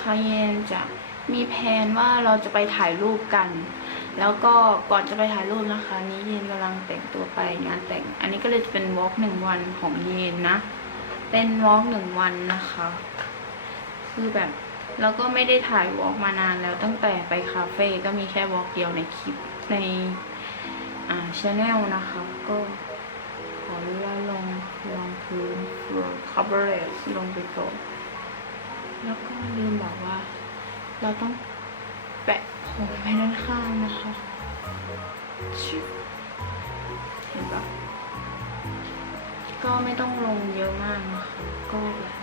นะคะเย็นจะมีแผนว่าเราจะไปถ่ายรูปกัน แล้วก็ก่อนจะไปถ่ายรูปนะคะ นี้เย็นกำลังแต่งตัวไปงานแต่ง อันนี้ก็เลยจะเป็นวอล์กหนึ่งวันของเย็นนะ เป็นวอล์กหนึ่งวันนะคะ คือแบบเราก็ไม่ได้ถ่ายวอล์กมานานแล้วตั้งแต่ไปคาเฟ่ก็มีแค่วอล์กเดียวในคลิปในอ่าชาแนลนะคะ ก็ขออนุญาตลงลองพื้น for coverage ลงไปก่อน แล้วก็ลืมบอกว่า เราต้องแปะผมไปด้านข้างนะคะชิบเห็นปะก็ไม่ต้องลงเยอะมากนะคะ ก็แบบ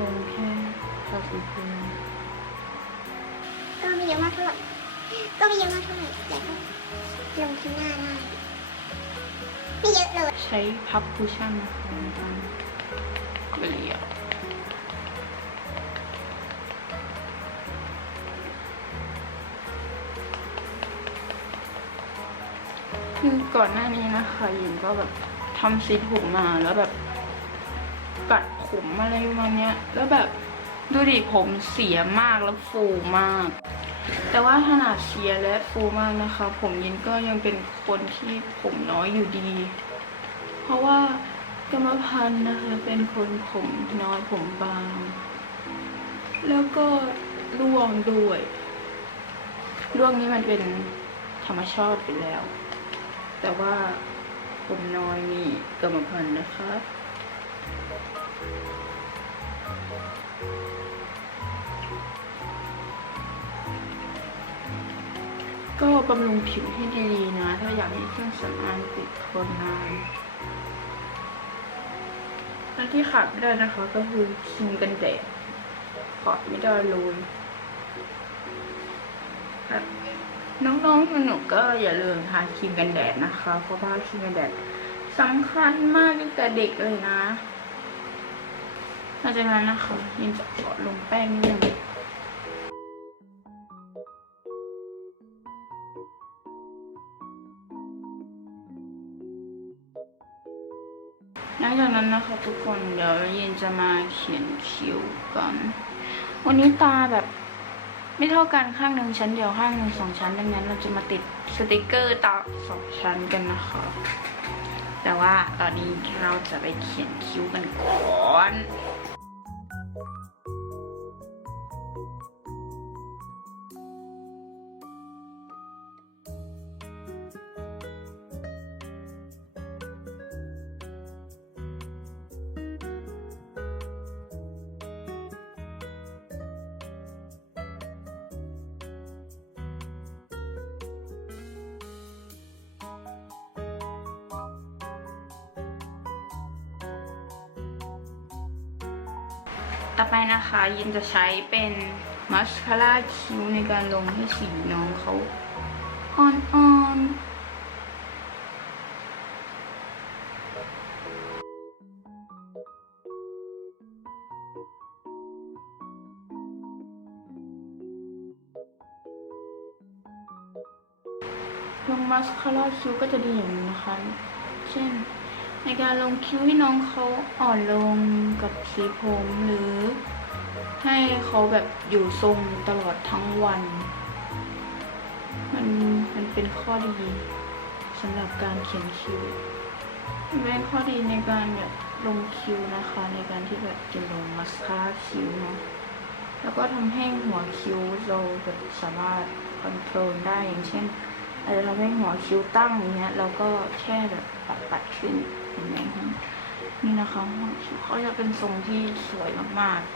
ลงแค่พอสมควรก็ไม่เยอะมากเท่าไหร่ก็ไม่เยอะมากเท่าไหร่แต่ก็ลงที่หน้าได้ไม่เยอะเลย ใช้พับคุชชั่นนะคะในการเกลี่ย คือก่อนหน้านี้นะคะยินก็แบบทำซีผมมาแล้วแบบกัดผมอะไรประมาณเนี้ย แล้วแบบดูดิผมเสียมากแล้วฟูมาก แต่ว่าขนาดเสียและฟูมากนะคะ ผมยินก็ยังเป็นคนที่ผมน้อยอยู่ดี เพราะว่ากรรมพันธุ์นะคะเป็นคนผมน้อยผมบาง แล้วก็ร่วงด้วยร่วงนี้มันเป็นธรรมชาติไปแล้ว แต่ว่าผมน้อยนี่กรรมพันธุ์นะคะก็บำรุงผิวให้ดีนะ ถ้าอยากให้เครื่องสำอางติดทนนานและที่ขาดไม่ได้นะคะก็คือครีมกันแดดขาดไม่ได้เลยครับ น้องๆหนูก็อย่าลืมทาครีมกันแดดนะคะ เพราะว่าครีมกันแดดสำคัญมากตั้งแต่เด็กเลยนะหลังจากนั้นนะคะยินจะขอลงแป้งนิดนึงหลังจากนั้นนะคะทุกคนเดี๋ยวเย็นจะมาเขียนคิ้วกัน วันนี้ตาแบบ ไม่เท่ากันข้างหนึ่งชั้นเดียวข้างหนึ่งสองชั้นดังนั้น เราจะมาติดสติกเกอร์ต่อสองชั้นกันนะคะ แต่ว่าตอนนี้เราจะไปเขียนคิ้วกันก่อน ต่อไปนะคะยินจะใช้เป็นมัสคาร่าคิ้วในการลงให้สีน้องเขาอ่อนๆลงมัสคาร่าคิ้วก็จะดีอย่างนี้นะคะ เช่น ในการลงคิ้วให้น้องเขาอ่อนลงกับสีผมหรือ ให้เขาแบบอยู่ทรงตลอดทั้งวัน มันมันเป็นข้อดีสำหรับการเขียนคิ้วเป็นข้อดีในการแบบลงคิ้วนะคะ ในการที่แบบจะลงมัสคาร่าคิ้วเนาะแล้วก็ทำให้หัวคิ้วเราแบบสามารถคอนโทรลได้อย่างเช่นอาจจะทำให้หัวคิ้วตั้งอย่างเงี้ยเราก็แค่แบบปัดปัดขึ้น อย่างเงี้ยค่ะนี่นะคะหัวคิ้วเขาจะเป็นทรงที่สวยมากๆ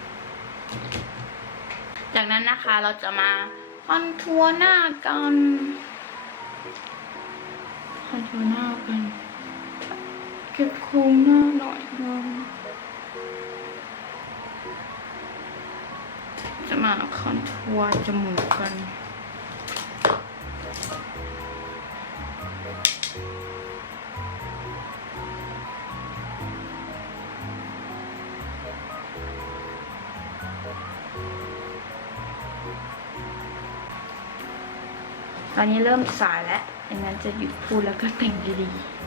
จากนั้นนะคะเราจะมาคอนทัวร์หน้ากันคอนทัวร์หน้ากันเก็บโครงหน้าหน่อยนึงจะมาคอนทัวร์จมูกกัน ตอนนี้เริ่มสายแล้วดังนั้นจะหยุดพูดแล้วก็แต่งดีๆ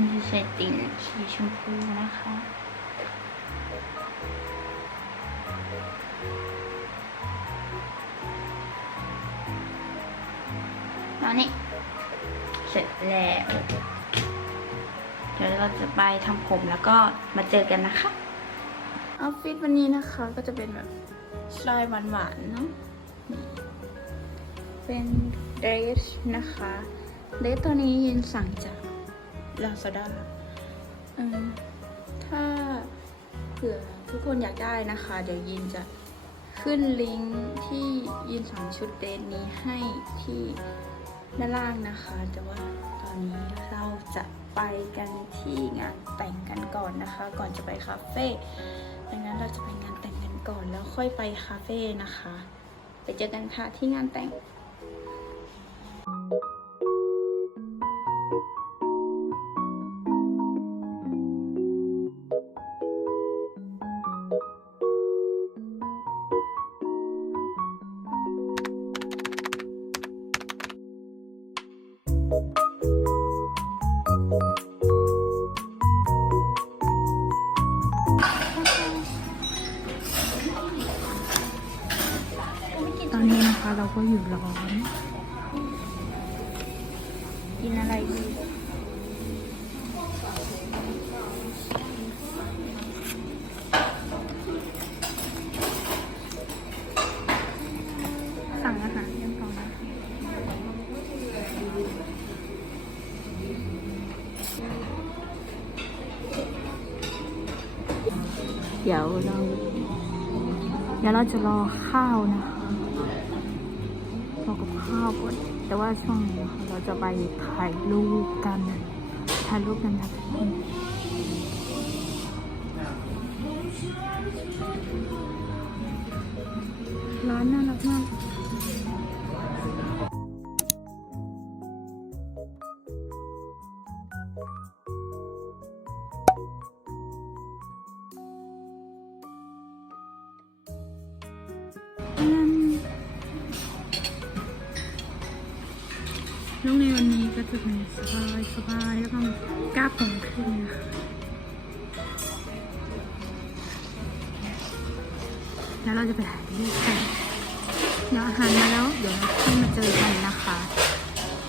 มันจะใช้ติ่งสีชมพูนะคะตอนนี้เสร็จแล้ว เดี๋ยวเราจะไปทำผมแล้วก็มาเจอกันนะคะออฟฟิศวันนี้นะคะก็จะเป็นแบบสไตล์หวานๆเนาะเป็นเดรสนะคะเดรสตัวนี้ยินสั่งจาก Lazada อืมถ้าเผื่อทุกคนอยากได้นะคะ เดี๋ยวยินจะขึ้นลิงก์ที่ยินสั่งชุดเดรสนี้ให้ที่ด้านล่างนะคะ แต่ว่าตอนนี้เราจะไปกันที่งานแต่งกันก่อนนะคะ ก่อนจะไปคาเฟ่ดังนั้นเราจะไปงานแต่งกันก่อนแล้วค่อยไปคาเฟ่นะคะ ไปเจอกันค่ะที่งานแต่ง อนนี้นะคะเราก็อยู่ร้อน กินอะไรดีสั่งอาหารเรียบร้อยเดี๋ยวเรา เดี๋ยวเราจะรอข้าวนะคะ อกับข้าวก่อนแต่ว่าช่วงนี้เราจะไปถ่ายรูปกันถ่ายรูปกันนะทุกคน น้องในวันนี้ก็จะเป็นสบายสบายแล้วก็กล้าผมขึ้นนะคะแล้วเราจะไปถ่ายรูปกันเดี๋ยวอาหารมาแล้ว เดี๋ยวขึ้นมาเจอกันนะคะ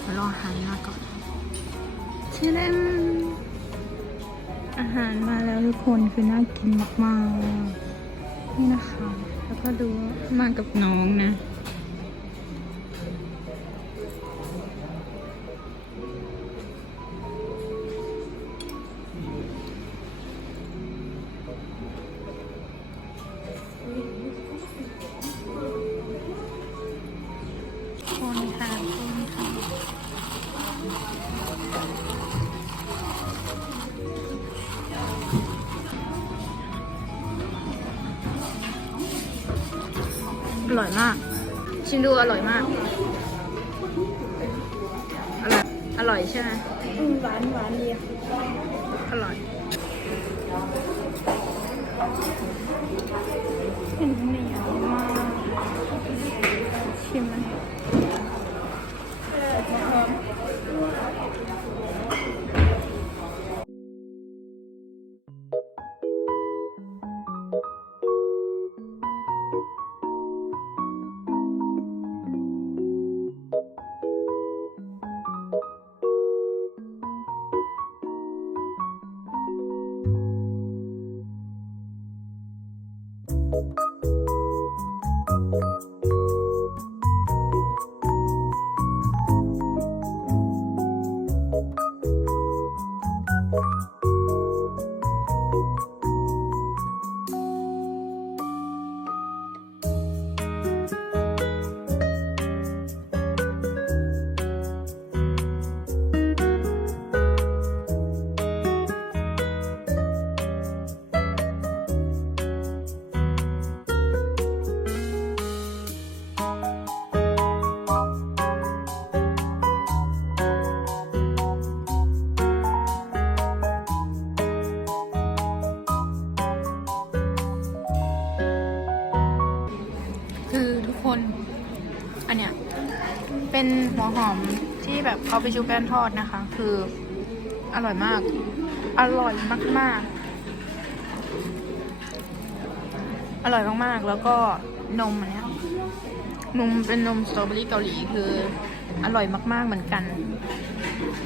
เดี๋ยวรออาหารมาก่อนเชลมอาหารมาแล้วทุกคนคือน่ากินมากๆนี่นะคะ แล้วก็ดูมากับน้องนะ ร่อยมาก ชิมดูอร่อยมาก อร่อยอร่อยใช่ไหมอืมหวานหวานดีอะอร่อย คนอันเนี้ยเป็นหัวหอมที่แบบเอาไปชุบแป้งทอดนะคะ คืออร่อยมาก อร่อยมาก ๆ อร่อยมาก ๆ แล้วก็นมอันเนี้ยนมเป็นนมสตรอเบอรี่เกาหลีคืออร่อยมาก ๆ เหมือนกัน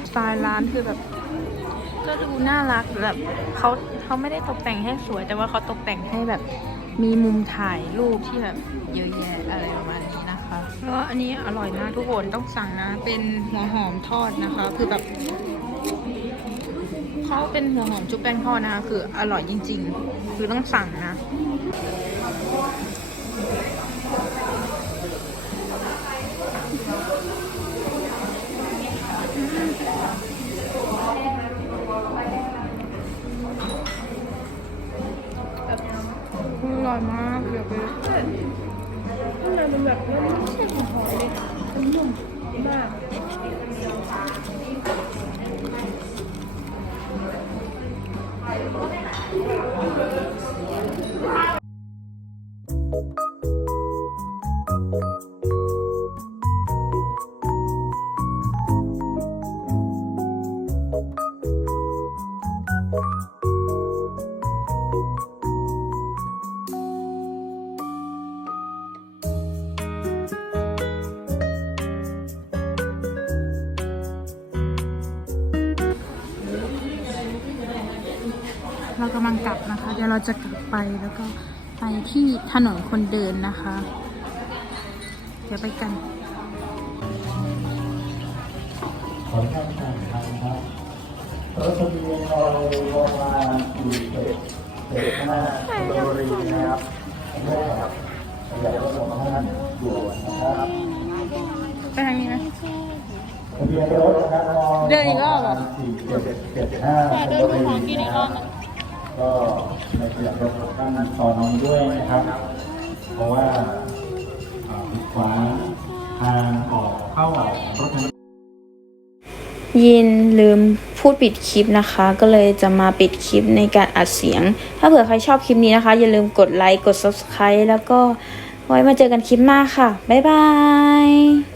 สไตล์ร้านคือแบบ ก็ดูน่ารักแบบเขา เขาไม่ได้ตกแต่งให้สวย แต่ว่าเขาตกแต่งให้แบบมีมุมถ่ายรูปที่แบบเยอะแยะอะไรประมาณนี้นะคะแล้วอันนี้อร่อยมากทุกคนต้องสั่งนะ เป็นหัวหอมทอดนะคะ คือแบบเขาเป็นหัวหอมชุบแป้งทอดนะคะ คืออร่อยจริง ๆ คือต้องสั่งนะ ร่อยมากเดี๋ยวไปข้างในมันแบบไม่ใช่หอยเลยมันนุ่มมาก ดี๋ยวเราจะกลับไปแล้วก็ไปที่ถนนคนเดินนะคะ เดี๋ยวไปกันขอท่านทางทางครับรถทะเบียนเราลงมาสี่เจ็ดเจ็ดห้าชลบุรีนะครับเมื่อครับอยากจะลงมาท่านด่วนนะครับไปทางนี้นะทะเบียนรถนะครับเดินอีกรอบเหรอสี่เจ็ดเจ็ดห้าชลบุรีนะครับก็ ในเกี่ยวกับท่านตอนนี้ด้วยนะครับ เพราะว่าอ่าขวาทางออกเข้าออกรถยินลืมพูดปิดคลิปนะคะ ก็เลยจะมาปิดคลิปในการอัดเสียง ถ้าเผื่อใครชอบคลิปนี้นะคะ อย่าลืมกดไลค์กด subscribe แล้วก็ไว้มาเจอกันคลิปหน้าค่ะ บ๊ายบาย